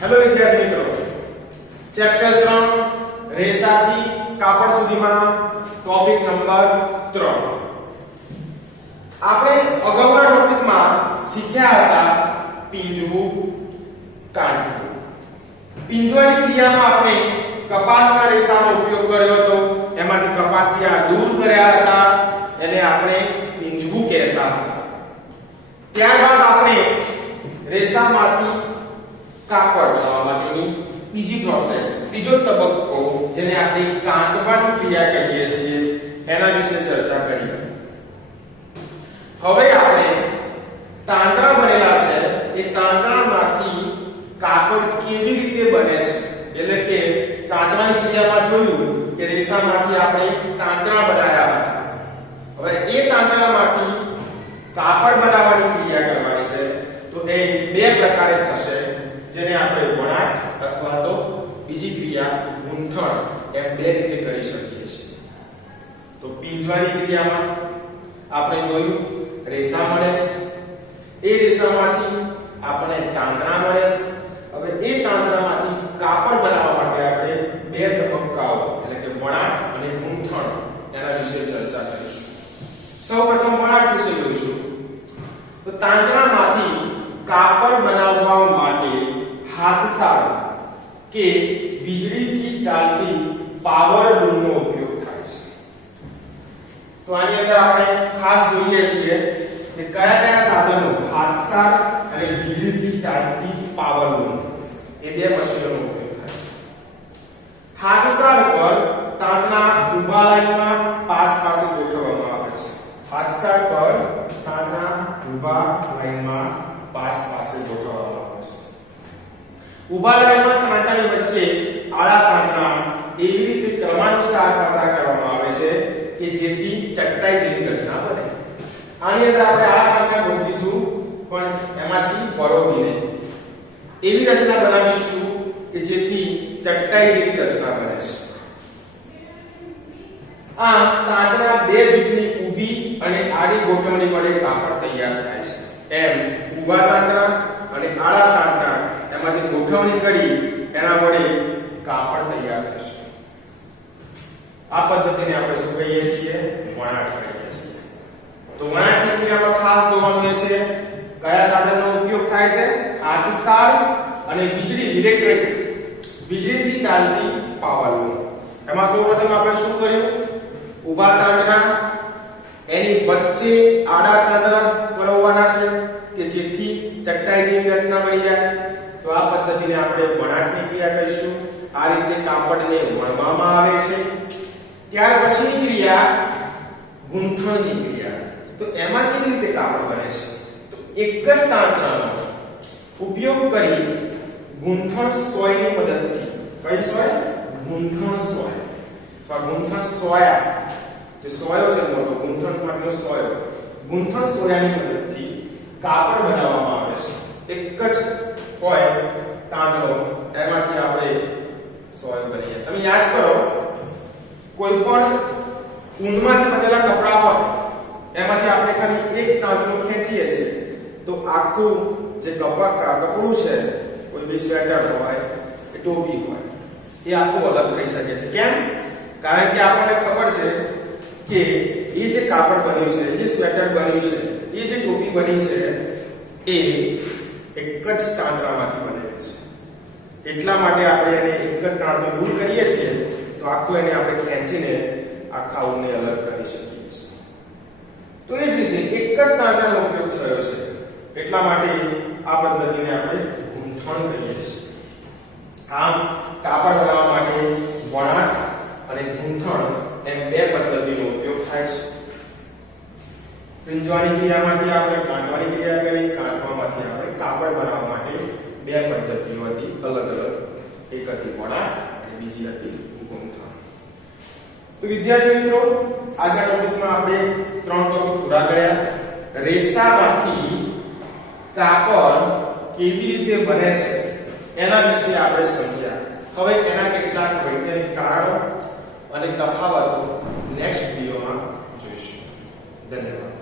Hello વિદ્યાર્થી મિત્રો, chapter 3 રેસાથી કાપડ સુધીમાં ટોપિક નંબર 3. આપણે અગાઉના ટોપિકમાં શીખ્યા હતા પીંજવું, કાઢવું. પીંજવાની ક્રિયામાં આપણે કપાસના રેસાનો ઉપયોગ કર્યો હતો. એમાંથી કપાસિયા દૂર કર્યા હતા, એને આપણે પીંજવું કહેતા હતા. ત્યારબાદ આપણે રેસામાંથી કાપડ બનાવવા માટેની બીજી પ્રોસેસ, બીજો તબક્કો, જેને આપણે કાંતવાની ક્રિયા કહીએ છીએ, એના વિશે ચર્ચા કરી. હવે આપણે તાંતણા બનેલા છે, એ તાંતણામાંથી કાપડ કેવી રીતે બને છે, એટલે કે કાંતવાની ક્રિયામાં જોયું કે રેસામાંથી આપણે તાંતણા બનાવ્યા હતા. હવે એ તાંતણામાંથી કાપડ બનાવવાની ક્રિયા કરવાની છે, તો એ બે પ્રકારે થશે, જેને આપણે વણાટ અથવા તો બીજી ક્રિયા ગૂંથણ એમ બે રીતે કરી શકીએ છીએ. તો પીંજવાની ક્રિયામાં આપણે જોયું રેસા મળે છે, એ રેસામાંથી આપણને તાંતણા મળે છે. હવે એ તાંતણામાંથી કાપડ બનાવવા માટે આપણે બે તબક્કાઓ એટલે કે વણાટ અને ગૂંથણ એના વિશે ચર્ચા કરીશું. સૌપ્રથમ વણાટ વિશે જોઈશું. તો તાંતણામાંથી કાપડ બનાવવા માટે હાથસાળ કે વીજળીથી ચાલતી પાવર લૂમનો ઉપયોગ થાય છે. તો આની અંદર આપણે ખાસ જોઈએ છીએ કે કયા કયા સાધનો, હાથસાળ અને વીજળીથી ચાલતી પાવર લૂમ, એ બે મશીનોનો ઉપયોગ થાય છે. હાથસાળ પર તાંતણા ઊભા લાઈનમાં પાસ પાસે ગોઠવવામાં આવે છે. હાથસાળ પર તાંતણા ઊભા લાઈનમાં પાસ પાસે ગોઠવવામાં આવે છે. ઊભા લાઈનમાં તાંતણાની વચ્ચે આડા તાંતણા એવી રીતે ક્રમાનુસાર પસાર કરવામાં આવે છે કે જેથી ચટ્ટાઈ જેવી રચના બને. આની અંદર આપણે આડા તાંતણા ગોઠવીશું, પણ એમાંથી પરોવીને એવી રચના બનાવીશું કે જેથી ચટ્ટાઈ જેવી રચના બને છે. આમ તાંતણા બે જૂથની ઊભી અને આડી ગોઠવણી વડે કાપડ તૈયાર થાય છે. એમ ઊભા તાંતણા અને આડા તાંતણા એમાં જે ગોઠવણી કરી એના વડે કાપડ તૈયાર થશે. આ પદ્ધતિને આપણે શું કહીએ છીએ? વણાટ કહીએ છીએ. તો વણાટની ક્રિયામાં ખાસ જોવાનું છે કયા સાધનનો ઉપયોગ થાય છે? હાથસાળ અને વીજળી, ઇલેક્ટ્રિક, વીજળીથી ચાલતી પાવર લૂમ. એમાં સૌપ્રથમ આપણે શું કર્યું? ઊભા તાંતણા એની વચ્ચે આડા તાંતણા પરોવવાના છે કે જેથી ચટ્ટાઈ જેવી રચના બની જાય. તો આ પદ્ધતિને આપણે વણાટની ક્રિયા કહીશું. આ રીતે કાપડને વણવામાં આવે છે. ત્યાર પછીની ક્રિયા ગૂંથણની ક્રિયા. તો એમાં કેવી રીતે કાપડ બને છે? તો એક જ તાંતણાનો ઉપયોગ કરી ગૂંથણ સોયની મદદથી, કઈ સોય? ગૂંથણ સોય. તો આ ગૂંથણ સોયા, જે સોયો છે મોટો ગૂંથણ માટેનો સોયો, ગૂંથણ સોયાની મદદથી કાપડ બનાવવામાં આવે છે. એક જ હોય તાંતણો, એમાંથી આપણે સોય બની. તમે યાદ કરો, કોઈ પણ ઊનમાંથી બનેલા કપડા હોય એમાંથી આપણે ખાલી એક તાંતણું ખેંચીએ છીએ તો આખું જે કપડું છે, કોઈ બી સ્વેટર હોય કે ટોપી હોય, એ આખું અલગ થઈ શકે છે. કેમ? કારણ કે આપણને ખબર છે કે એ જે કાપડ બન્યું છે, જે સ્વેટર બન્યું છે, એ જે ટોપી બની છે, એ એક જ તાંતણામાંથી બનેલી છે. એટલા માટે આપણે એને એક જ તાંતણું દૂર કરીએ છીએ તો આખું એને આપણે ખેંચીને આખા ઊનને અલગ કરી શકીએ છીએ. તો એ જ રીતે એક જ તાંતણાનો ઉપયોગ થયો છે, એટલા માટે આ પદ્ધતિને આપણે ગૂંથણ કહીએ છીએ. આમ કાપડ બનાવવા માટે વણાટ અને ગૂંથણ એમ બે પદ્ધતિનો ઉપયોગ થાય છે. પીંજવાની ક્રિયામાંથી આપણે કાંતવાની ક્રિયા કરી, કાંતવામાંથી આપણે કાપડ બનાવવા માટે બે પદ્ધતિઓ હતી અલગ અલગ. એક હતી વણાટ અને બીજી હતી ગૂંથણ. તો વિદ્યાર્થી મિત્રો, આજના ટોપિકમાં આપણે 3 ટોપિક પૂરા કર્યા. રેસામાંથી કાપડ કેવી રીતે બને છે એના વિશે આપણે સમજ્યા. હવે એના કેટલાક વૈજ્ઞાનિક કારણો અને તફાવતો નેક્સ્ટ વિડિયોમાં જોઈશું. ધન્યવાદ.